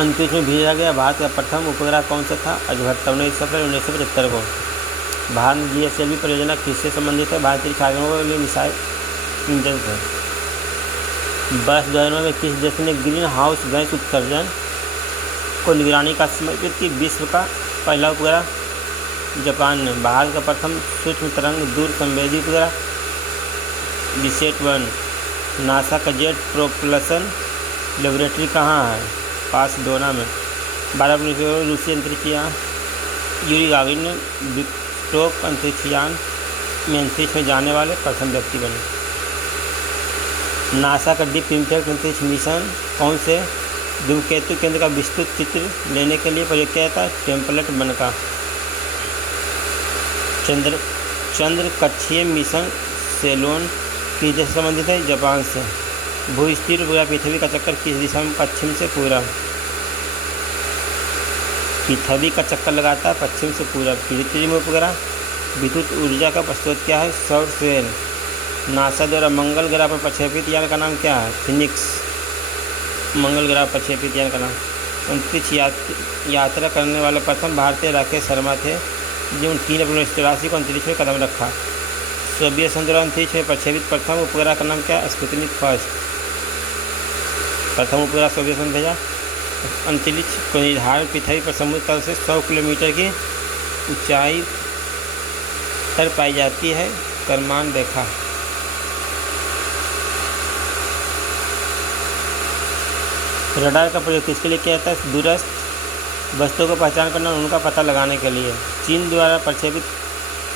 अंतरिक्ष में भेजा गया भारत का प्रथम उपग्रह कौन सा था? आर्यभट्ट। 19 अप्रैल 1975 को। भारत में GSLV परियोजना किससे संबंधित है? भारतीय कार्यक्रमों के लिए मिसाइल इंजन है। वर्ष 2009 में किस देश ने ग्रीन हाउस गैस उत्सर्जन को निगरानी का समर्पित की? विश्व का पहला उपग्रह जापान ने। भारत का प्रथम सूक्ष्म तरंग दूर संवेदी उपग्रह DSAT-1। नासा का जेट प्रोपल्शन लेबोरेटरी कहाँ है? पासडोना में। 12 अप्रैल को रूसी अंतरिक्षयान यूरी गागरिन ने विक्टोक अंतरिक्षयान में अंतरिक्ष में जाने वाले प्रथम व्यक्ति बने। नासा का डीप इम्पैक्ट अंतरिक्ष मिशन कौन से धूमकेतु केंद्र का विस्तृत चित्र लेने के लिए प्रयोग किया था? टेम्पलेट वन का। चंद्र कक्षीय मिशन सेलोन किस देश से संबंधित है? जापान से। भूस्थिर उपग्रह पृथ्वी का चक्कर किस दिशा में पश्चिम से पूरब? पृथ्वी का चक्कर लगाता है पश्चिम से पूरब। कृत्रिम उपग्रह विद्युत ऊर्जा का स्रोत क्या है? सौर सेल। नासा द्वारा मंगल ग्रह पर प्रक्षेपित यान का नाम क्या है? फिनिक्स। मंगल ग्रह पर प्रक्षेपित यान का नाम। अंतरिक्ष यात्रा करने वाले प्रथम भारतीय राकेश शर्मा थे, जिन्होंने 3 अप्रैल 1983 को अंतरिक्ष में कदम रखा। सोवियत संघ द्वारा अंतरिक्ष में प्रक्षेपित प्रथम उपग्रह का नाम क्या है? Sputnik first. प्रथम उपग्रह सोवियत संघ भेजा। अंतरिक्ष को निर्धारित पृथ्वी पर समुद्र तल से 100 किलोमीटर की ऊंचाई पर पाई जाती है करमान रेखा। रडार का प्रयोग किसके लिए किया जाता है? दूरस्थ वस्तुओं को पहचान करना और उनका पता लगाने के लिए। चीन द्वारा प्रक्षेपित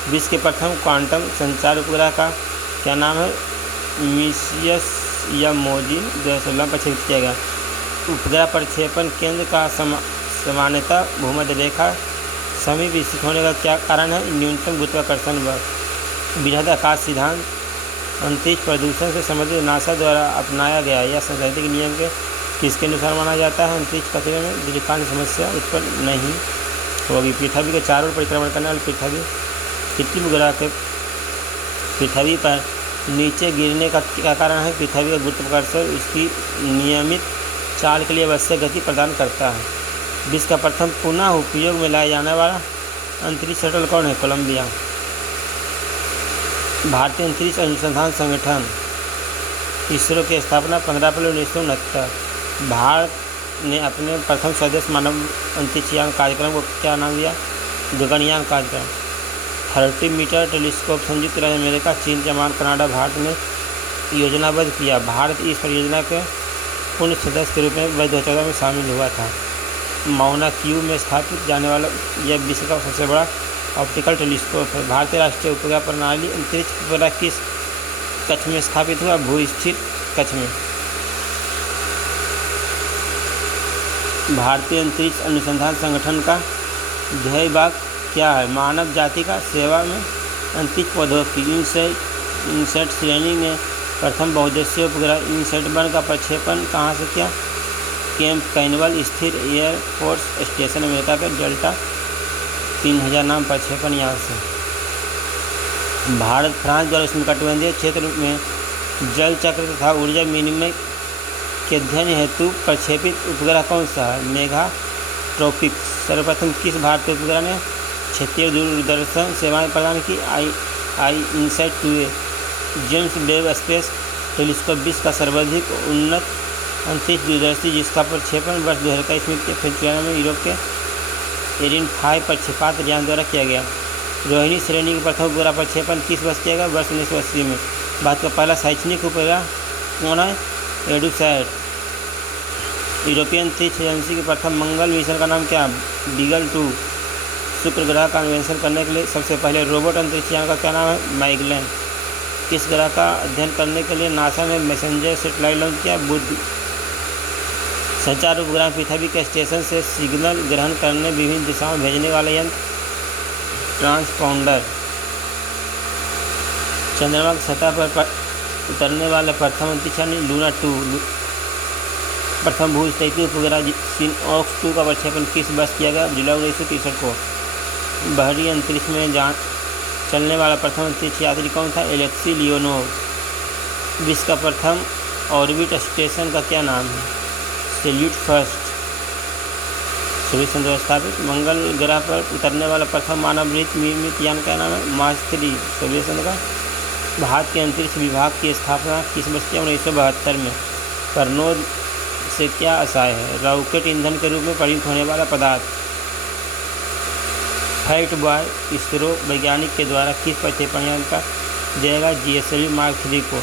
विश्व के प्रथम क्वांटम संचार उपग्रह का क्या नाम है? मिशियस या मोजी 2016 में प्रक्षेपित किया गया। उपग्रह प्रक्षेपण केंद्र का सामान्यतः भूमध्य रेखा समीप स्थित होने का क्या कारण है? न्यूनतम गुरुत्वाकर्षण बल। बृहद आकाश सिद्धांत अंतरिक्ष प्रदूषण से संबंधित नासा द्वारा अपनाया गया यह सैद्धांतिक नियम के किसके अनुसार माना जाता है? अंतरिक्ष कचरे में दीर्घकालिक समस्या उत्पन्न नहीं होगी। पृथ्वी के चारों ओर परिक्रमण करने वाले पृथ्वी कृत्रिम उपग्रह के पृथ्वी पर नीचे गिरने का क्या कारण है? पृथ्वी का गुरुत्वाकर्षण उसकी नियमित चाल के लिए आवश्यक गति प्रदान करता है। विश्व का प्रथम पुनः उपयोग में लाया जाने वाला अंतरिक्ष शटल कौन है? कोलंबिया। भारतीय अंतरिक्ष अनुसंधान संगठन इसरो की स्थापना 15 अप्रैल 1969। भारत ने अपने प्रथम स्वदेश मानव अंतरिक्षयान कार्यक्रम को क्या नाम दिया? गगनयान कार्यक्रम। 30 मीटर टेलीस्कोप संयुक्त राज्य अमेरिका, चीन, जापान, कनाडा, भारत ने योजनाबद्ध किया। भारत इस परियोजना के पूर्ण सदस्य के रूप में वर्ष 2014 में शामिल हुआ था। माउना क्यू में स्थापित जाने वाला यह विश्व का सबसे बड़ा ऑप्टिकल टेलीस्कोप है। भारतीय राष्ट्रीय उपग्रह प्रणाली अंतरिक्ष उपग्रह किस कक्ष में स्थापित हुआ? भू-स्थिर कक्ष में। भारतीय अंतरिक्ष अनुसंधान संगठन का ध्येय वाक्य क्या है? मानव जाति का सेवा में अंतरिक्ष प्रौद्योगिकी। इनसैट श्रेणी में प्रथम बहुउद्देशीय उपग्रह इनसैट-1 का प्रक्षेपण कहाँ से किया? कैंप कैनवल स्थित एयर फोर्स स्टेशन अमेरिका के डेल्टा 3000 नाम प्रक्षेपण यान से। भारत फ्रांस द्वारा उष्णकटिबंधीय क्षेत्र में जल चक्र तथा ऊर्जा विनिमय के अध्ययन हेतु प्रक्षेपित उपग्रह कौन सा है? मेगाट्रॉपिक्स। सर्वप्रथम किस भारतीय उपग्रह ने क्षेत्रीय दूरदर्शन सेवाएं प्रदान की? INSAT 2A। James Webb space telescope विश्व का सर्वाधिक उन्नत अंतरिक्ष दूरदर्शी जिसका प्रक्षेपण वर्ष 2021 में फिनलैंड में यूरोप के एरिन 5 प्रक्षेपात यान द्वारा किया गया। रोहिणी श्रेणी के प्रथम उपग्रह प्रक्षेपण किस वर्ष किया गया? वर्ष 1980 में। भारत का पहला शैक्षणिक उपग्रह कौन है? एडुसैट। यूरोपियन अंतरिक्ष एजेंसी के प्रथम मंगल मिशन का नाम क्या है? बीगल 2। शुक्र ग्रह का अन्वेषण करने के लिए सबसे पहले रोबोट अंतरिक्षयान का क्या नाम है? मैगेलन। किस ग्रह का अध्ययन करने के लिए नासा ने मैसेंजर सैटेलाइट लॉन्च किया? बुध। संचार उपग्रह पृथ्वी के स्टेशन से सिग्नल ग्रहण करने विभिन्न दिशाओं में भेजने वाले यंत्र ट्रांसपॉन्डर। चंद्रमा की सतह पर उतरने वाले प्रथम अंतरिक्षयान लूना 2। प्रथम भू-स्थिर उपग्रह सिनओक्स 2 का प्रक्षेपण किस वर्ष किया गया? जुलाई 1963 को। बाहरी अंतरिक्ष में चलने वाला प्रथम अंतरिक्ष यात्री कौन था? Alexei Leonov. विश्व का प्रथम ऑर्बिट स्टेशन का क्या नाम है? Salute first. सोवियत संघ द्वारा स्थापित। मंगल ग्रह पर उतरने वाला प्रथम मानव निर्मित यान का नाम है मार्स 3, सोवियत संघ का। भारत के अंतरिक्ष विभाग की स्थापना किस वर्ष की? 1972 में। कर्नोल से क्या आशय है? रॉकेट ईंधन के रूप में प्रयुक्त होने वाला पदार्थ। फैक्ट बॉय, इसरो वैज्ञानिक के द्वारा किस प्रक्षेपण यान का जाएगा? GSLV Mark 3 को।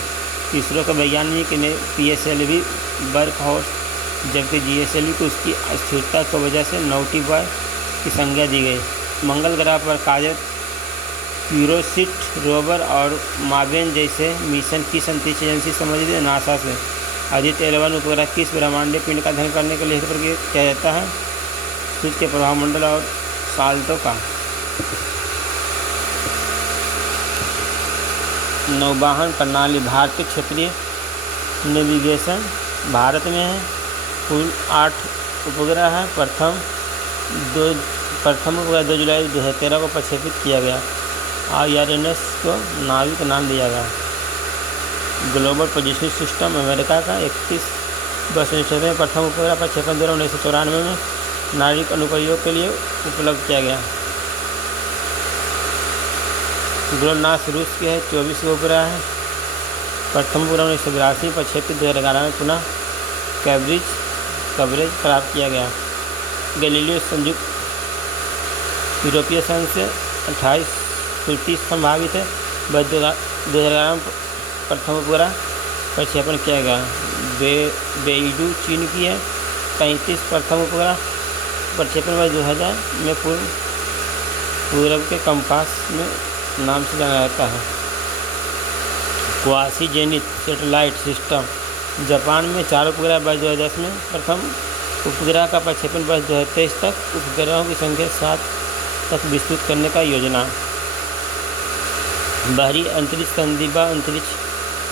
इसरो के वैज्ञानिक ने PSLV वर्कहॉर्स, जबकि GSLV को उसकी अस्थिरता की वजह से नॉटी बॉय की संज्ञा दी गई। मंगल ग्रह पर कार्यरत क्यूरोसिटी रोवर और मावेन जैसे मिशन किस अंतरिक्ष एजेंसी संबंधित है? नासा से। आदित्य 11 उपग्रह किस ब्रह्मांडीय पिंड का अध्ययन करने के लिए प्रयोग किया जाता है? सूर्य के प्रभामंडल और साल्टो का। नौवाहन प्रणाली। भारतीय क्षेत्रीय नेविगेशन भारत में है। कुल 8 उपग्रह है। प्रथम उपग्रह 2 जुलाई 2013 को प्रक्षेपित किया गया। IRNS को नाविक नाम दिया गया। ग्लोबल पोजिशनिंग सिस्टम अमेरिका का 31 वर्ष में प्रथम उपग्रह प्रक्षेपण 1994 में नागरिक अनुप्रयोग के लिए उपलब्ध किया गया। ग्लोनास रूस के है, 24 उपग्रह है। प्रथम उपग्रह 1982 प्रक्षेपित 2011 में पुनः कवरेज प्राप्त किया गया। गैलीलियो संयुक्त यूरोपीय संघ से 28 त्रुटि संभावित है। 2011 में प्रथम उपग्रह प्रक्षेपण किया गया। बेइडू चीन की है, 35 प्रथम उपग्रह प्रक्षेपण 2000 में पूर्व के कंपास में नाम से जाना जाता है। क्वासी-जेनिथ सैटेलाइट सिस्टम जापान में 4 उपग्रह 2010 में। प्रथम उपग्रह का प्रक्षेपण 2023 तक। उपग्रहों की संख्या 7 तक विस्तृत करने का योजना। बाहरी अंतरिक्ष संधिबा अंतरिक्ष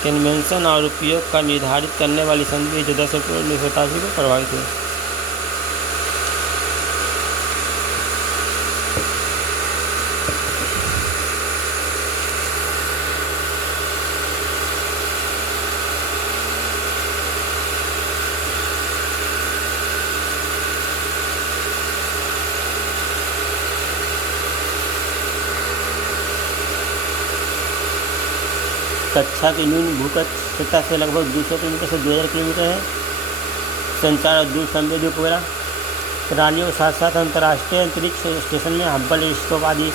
कन्वेंशन और उपयोग का निर्धारित करने वाली संधि 14 सितंबर 1987 को प्रभावित हुई। कक्षा की न्यून भूकक्ष सतह से लगभग 200 किलोमीटर से 2000 किलोमीटर है। संचार और दूर संवेदी उपग्रह प्रणालियों के साथ साथ अंतर्राष्ट्रीय अंतरिक्ष स्टेशन में हब्बल टेलीस्कोप आदि इस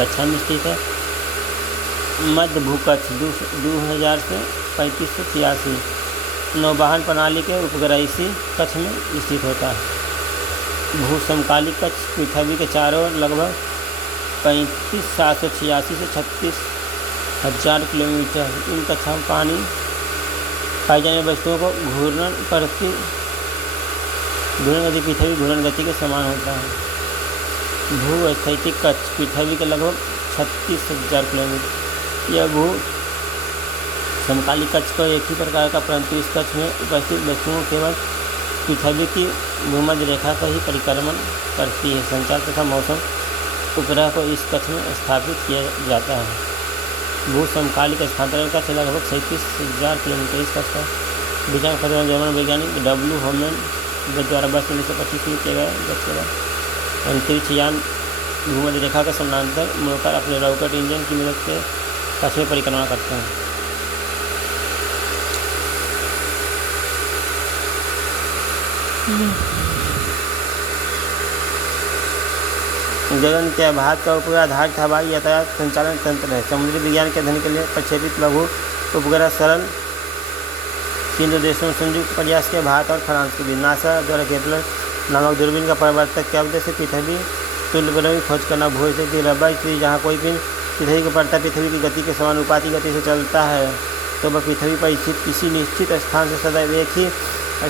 कक्षा में स्थित है। मध्य भूकक्ष 2000 से 3586 नौवाहन प्रणाली के उपग्रह इसी कक्ष में स्थित होता है। भूसमकालिक कक्ष पृथ्वी के चारों ओर लगभग 35,786 से 36,000 किलोमीटर। इन कक्षाओं में पानी पाई जाने वाली वस्तुओं को घूर्णन गति पृथ्वी घूर्णन गति के समान होता है। भूस्थैतिक कक्ष पृथ्वी के लगभग 36,000 किलोमीटर। यह भू समकालिक कक्ष को एक ही प्रकार का, परंतु इस कक्ष में उपस्थित वस्तुओं केवल पृथ्वी की भूमध्य रेखा का ही परिक्रमण करती है। संचार तथा मौसम उपग्रह को इस कक्ष में स्थापित किया जाता है। भू समकालिक स्थानांतरण कक्ष लगभग 37,000 किलोमीटर। इस कक्ष का डिजाइन जर्मन वैज्ञानिक W. होमैन द्वारा वर्ष 1925 में किया गया। जबकि अंतरिक्ष यान भूमध्य रेखा के समानांतर मुड़कर अपने रॉकेट इंजन की मदद से कक्ष में परिक्रमा करते हैं। गगन के भारत का उपग्रह आधारित हवाई यातायात संचालन तंत्र है। समुद्री विज्ञान के अध्ययन के लिए प्रक्षेपित लघु उपग्रह सरल 3 देशों में संयुक्त प्रयास के भारत और फ्रांस के बीच। नासा द्वारा केपलर नामक दूरबीन का परिवर्तक के उद्देश्य पृथ्वी तुल्य की खोज करना। भूस्थित की लंबाई थी, जहाँ कोई पिंड पृथ्वी के पड़ता पृथ्वी की गति के समानुपाती गति से चलता है तो वह पृथ्वी पर स्थित किसी निश्चित स्थान से सदैव एक ही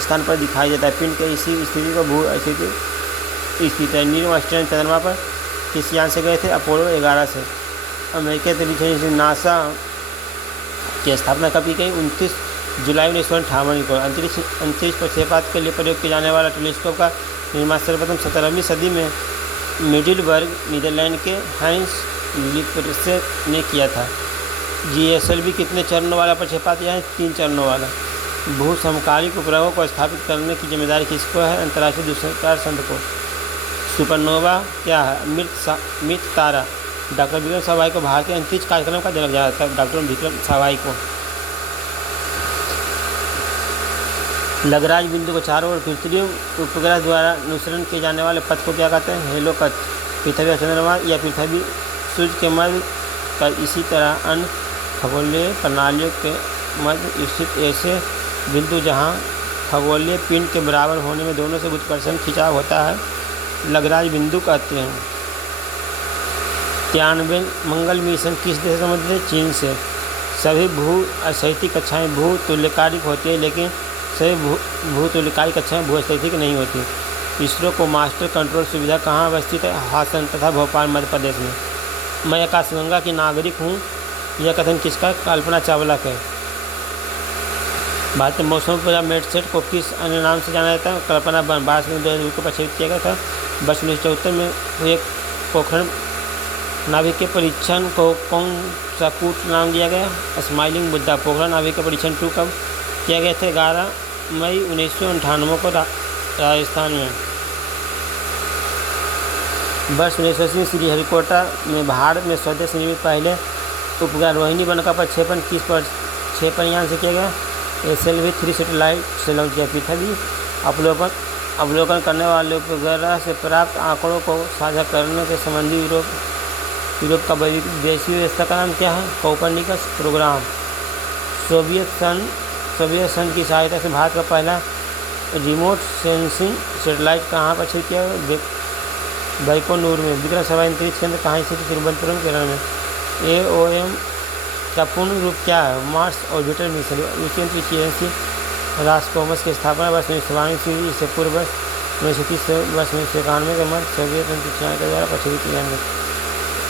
स्थान पर दिखाई देता है। पिंड के इसी स्थिति को भू स्थिति है। नील आर्मस्ट्रांग चंद्रमा पर किस यान से गए थे? अपोलो 11 से। अमेरिकी अंतरिक्ष नासा की स्थापना कब की गई? 29 जुलाई 1958 को। अंतरिक्ष प्रक्षेपात के लिए प्रयोग किया जाने वाला टेलीस्कोप का निर्माण सर्वप्रथम 17वीं सदी में मिडिलबर्ग नीदरलैंड के हाइंस लिपरसे ने किया था। GSLV कितने चरणों वाला प्रक्षेपात है? 3 चरणों वाला। भू समकालिक उपग्रहों को स्थापित करने की जिम्मेदारी किसको है? अंतर्राष्ट्रीय दूरसंचार संघ को। सुपरनोवा क्या है? मृत तारा। डॉक्टर विक्रम साराभाई को भारतीय अंतरिक्ष कार्यक्रम का जनक जाना जाता है, डॉक्टर विक्रम साराभाई को। लग्रांज बिंदु को चारों ओर कृत्रिम उपग्रह द्वारा अनुसरण किए जाने वाले पथ को क्या कहते हैं? हेलो पथ। पृथ्वी और चंद्रमा या पृथ्वी सूर्य के मध्य का इसी तरह अन्य खगोलीय प्रणालियों के मध्य स्थित ऐसे बिंदु जहां खगोलीय पिंड के बराबर होने में दोनों से गुरुत्वाकर्षण खिंचाव होता है, लग्रांज बिंदु कहते हैं। 93 मंगल मिशन किस देश से संबंधित है? चीन से। सभी भू स्थैतिक कक्षाएँ भू तुल्यकालिक होती है, लेकिन सभी भू तुल्यकालिक कक्षाएँ भू स्थैतिक नहीं होती। इसरो को मास्टर कंट्रोल सुविधा कहाँ अवस्थित है? हासन तथा भोपाल मध्य प्रदेश में। मैं आकाशगंगा की नागरिक हूँ, यह कथन किसका? कल्पना चावला का। भारत में मौसम मेटसेट को किस अन्य नाम से जाना जाता है? कल्पना बन। 22 में 2002 को प्रक्षेपित किया गया था। वर्ष 1974 में हुए पोखरण नाभिक के परीक्षण को कौन सा कूट नाम दिया गया? स्माइलिंग बुद्धा। पोखरण नाभिक का परीक्षण 2 कब किया गया था? 11 मई 1998 को राजस्थान में। वर्ष 1980 में श्रीहरिकोटा में भारत में स्वदेश निर्मित पहले उपग्रह रोहिणी 1 का प्रक्षेपण किस प्रक्षेपण यान से किया गया? SLV-3 सैटेलाइट से लॉन्च किया। पृथ्वी अवलोकन करने वाले उपग्रह से प्राप्त आंकड़ों को साझा करने के संबंधी यूरोप का वैश्विक व्यवस्था का नाम क्या है? Copernicus programme. सोवियत संघ की सहायता से भारत का पहला रिमोट सेंसिंग सैटेलाइट कहाँ प्रक्षेपित किया गया? बैकोनूर में। विक्रम साराभाई अंतरिक्ष केंद्र कहाँ स्थित? तिरुवनंतपुरम केरल में। AOM का पूर्ण रूप क्या है? Mars orbiter mission. रूसी अंतरिक्ष एजेंसी रास्कोमस की स्थापना वर्ष 1992 ईस्वी से पूर्व वर्ष 1930 वर्ष 1991 के मध्य सोवियत अंतरिक्ष यान के द्वारा प्रक्षेपित किया गया।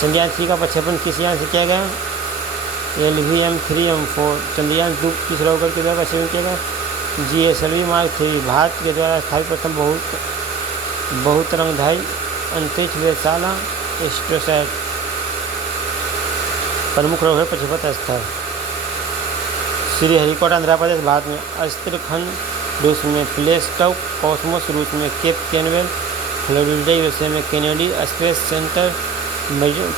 चंद्रयान 3 का प्रक्षेपण किस यान से किया गया? LVM-3M4। चंद्रयान 2 किस रोवर के द्वारा प्रक्षेपण किया गया? GSLV Mark 3। भारत के द्वारा स्थापित प्रथम बहुतरंगधारी अंतरिक्ष वेधशाला एस्ट्रोसैट। प्रमुख रोवर प्रक्षेपण स्थल श्रीहरिकोटा आंध्र प्रदेश भारत में। अस्त्रखंड रूस में। प्लेस्टोव कॉस्मोस रूस में। केप कैनवेल फ्लोरिडा USA में। Kennedy space centre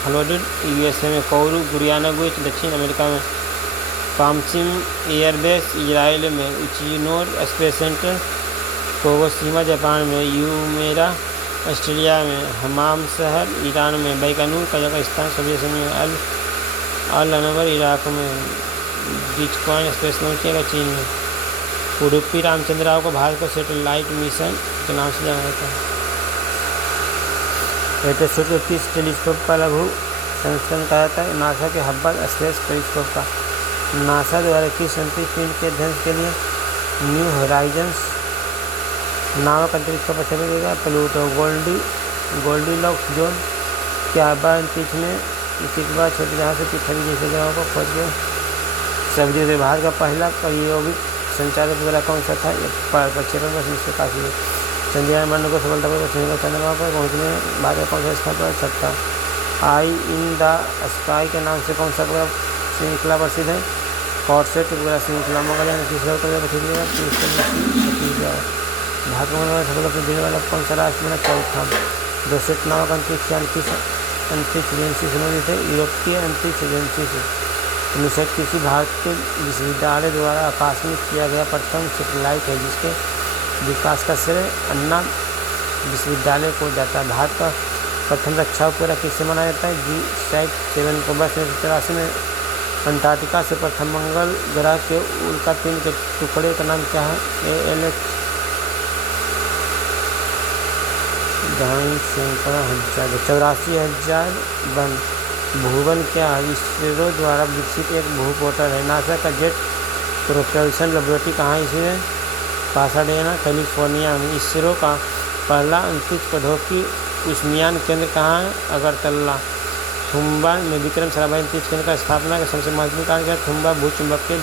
Florida USA में। कोरू गुरियाना बीच दक्षिण अमेरिका में। पामचिम एयरबेस इजराइल में। उचिनोर स्पेस सेंटर कोवोशिमा जापान में। यूमेरा ऑस्ट्रेलिया में। हमाम शहर ईरान में। बैकानूर कजाकिस्तान सोवियत संघ में। अल अनवर इराक में। बिचकॉइन स्पेस लॉन्च किया गया चीन में। उडुपी रामचंद्र राव को भारत को सैटेलाइट मिशन के नाम से जाना जाता है। एटोस्कोप के किस टेलीस्कोप का लघु संस्करण कहा जाता है? नासा के हब्बल स्पेस टेलीस्कोप का। नासा द्वारा किस अंतरिक्ष पिंड के अध्ययन के लिए न्यू होराइजन्स नामक अंतरिक्ष का प्रक्षेपण किया गया? प्लूटो। गोल्डीलॉक्स जोन क्या बार अंतरिक्ष में इसी के बाद छोटे जहाज से पृथ्वी जैसे जगहों को खोज गए? सब्जी से भारत का पहला प्रायोगिक संचालित उपग्रह कौन सा था? प्रक्षेपण वर्ष 1981 में। चंद्रयान 1 को सफलतापूर्वक चंद्रमा पर पहुंचने में भारत का कौन सा स्थान पर छठा? आई इन द स्काई के नाम से कौन सा उपग्रह श्रृंखला प्रसिद्ध है? कॉर्सेट उपग्रह श्रृंखला। मंगलयान तीसरा उपग्रह भारत में सफलता देने वाला कौन सा राष्ट्र बना? चौथा। रोसेट नामक अंतरिक्ष यान किस अंतरिक्ष एजेंसी से संबंधित है? यूरोपीय अंतरिक्ष एजेंसी से। 1931 भारत के विश्वविद्यालय द्वारा आकाशनिक किया गया प्रथम सैटेलाइट है, जिसके विकास का श्रेय अन्ना विश्वविद्यालय को जाता है। भारत का प्रथम रक्षा उपग्रह किससे मनाया जाता है? GSAT-7 को। वर्ष 1983 में अंटार्कटिका से प्रथम मंगल ग्रह के उल्कापिंड के टुकड़े का नाम क्या है? ALH 84,000 one. भुवन क्या है? इसरो द्वारा विकसित एक भूपोर्टल है। नासा का जेट प्रोपल्शन लेबोरेटरी कहाँ है? इसमें पासाडेना कैलिफोर्निया में। इसरो का पहला अंतरिक्ष प्रौद्योगिकी उष्णयान केंद्र कहाँ है? अगरतला। थुम्बा में विक्रम साराभाई अंतरिक्ष केंद्र का स्थापना का सबसे महत्वपूर्ण कारण क्या है? थुम्बा भूचुंबकीय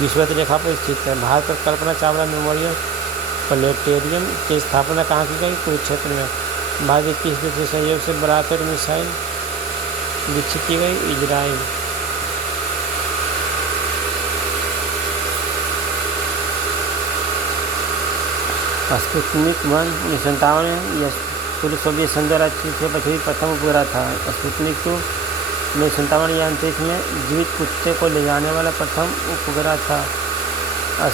विषुवत रेखा पर स्थित है। भारत पर कल्पना चावला मेमोरियल प्लेनेटेरियम की स्थापना कहाँ की गई? कुरुक्षेत्र में। भारत के किस देश के सहयोग से बराकर मिसाइल विकसित की गई? इजराइल। स्पुतनिक 1 1957 में यह पूर्व सोवियत संघ द्वारा पृथ्वी प्रथम उपग्रह था। स्पुतनिक 2 1957 यह अंतरिक्ष में जीवित कुत्ते को ले जाने वाला प्रथम उपग्रह था।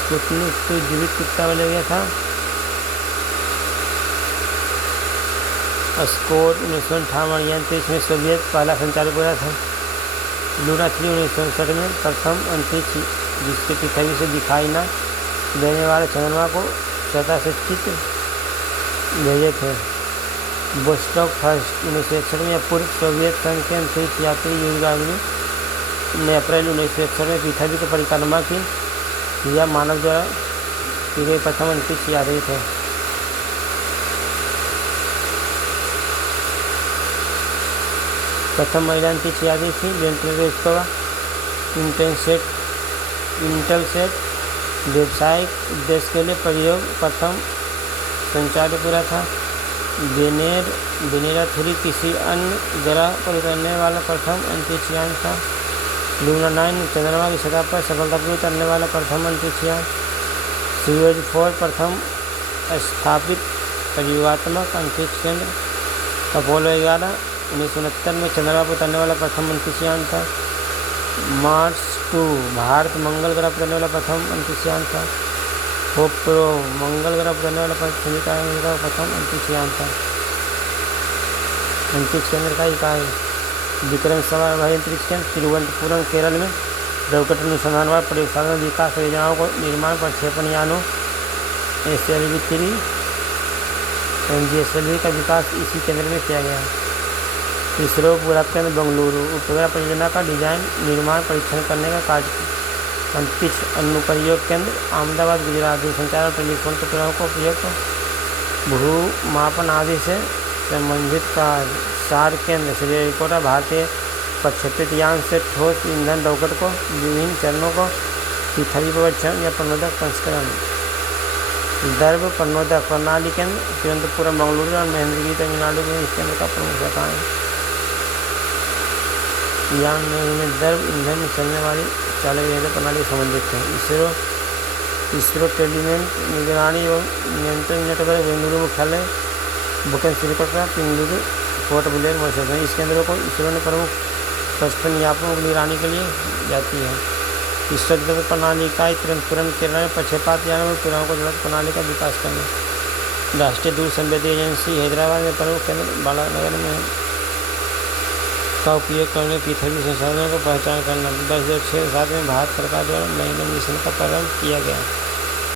स्पुतनिक 2 जीवित कुत्ता को ले गया था। स्कोर 1958 यह अंतरिक्ष में सोवियत पहला संचार उपग्रह था। लूना 3 1967 में प्रथम अंतरिक्ष जिसके पृथ्वी से दिखाई न देने वाले चंद्रमा को सतह से चित्र भेजे थे। वोस्टॉक फर्स्ट 1961 में पूर्व सोवियत संघ के अंतरिक्ष यात्री यूरी गागरिन ने अप्रैल 1961 में पृथ्वी की परिक्रमा की। यह मानव द्वारा की गई प्रथम अंतरिक्ष यात्री थे। प्रथम महिला अंतरिक्ष यात्री थी वेंटल रेस्कोवा। इंटेलसेट व्यावसायिक उद्देश्य के लिए प्रयोग प्रथम संचार उपग्रह था। वेनेरा 3 किसी अन्य ग्रह पर उतरने वाला प्रथम अंतरिक्ष यान था। लूना 9 चंद्रमा की सतह पर सफलतापूर्वक उतरने वाला प्रथम अंतरिक्ष यान। सूरज 4 प्रथम स्थापित प्रयोगात्मक अंतरिक्ष केंद्र। अपोलो 11 1969 में चंद्रमा पर उतरने वाला प्रथम अंतरिक्ष यान था। मार्स 2 भारत मंगल ग्रह पर उतरने वाला प्रथम अंतरिक्ष यान था। होप्रो मंगल ग्रह पर उतरने वाला प्रथम अंतरिक्ष यान था। अंतरिक्ष केंद्र का इकाई विक्रम भाई अंतरिक्ष केंद्र तिरुवनंतपुरम केरल में रॉकेट अनुसंधान व प्रयोगशाला विकास योजनाओं को निर्माण प्रक्षेपण यानों SLV-3 GSLV का विकास इसी केंद्र में किया गया। इसरो उपग्रह केंद्र बेंगलुरु उपग्रह परियोजना का डिजाइन निर्माण परीक्षण करने का कार्य। अंतरिक्ष अनुप्रयोग केंद्र अहमदाबाद गुजरात दूरसंचार और टेलीफोन के उपग्रहों को उपयोग भूमापन आदि से संबंधित कार्य। सार केंद्र श्रीहरिकोटा भारतीय प्रक्षेपित यान से ठोस ईंधन रॉकेट को विभिन्न चरणों को पृथ्वी पर या प्रणोदक संस्करण। द्रव प्रणोदक प्रणाली केंद्र तिरुवनंतपुरम बेंगलुरु और महेंद्रगिरी तमिलनाडु में इस केंद्र का प्रमुख शाखा है। यान में द्रव ईंधन में चलने वाली चालक नियंत्रण प्रणाली संबंधित है। इसरो टेलीमेंट निगरानी एवं नियंत्रण नेटवर्क बेंगलुरु मुख्यालय बुकन श्रीकोटा पिंगलुरु पोर्ट ब्लेयर मौजूद है। इस केंद्र को इसरो ने प्रमुख प्रक्षेपण यानों की निगरानी के लिए जाती है। इसरो द्रव प्रणाली इकाई तिरुवनंतपुरम केरल में प्रक्षेपात यानों और उपग्रहों को जलद प्रणाली का विकास करना। राष्ट्रीय दूर संवेदी एजेंसी हैदराबाद में प्रमुख केंद्र बालानगर में का उपयोग करने पृथ्वी संसाधनों को पहचान करना। 2006-7 में भारत सरकार द्वारा नए मिशन का प्रारंभ किया गया।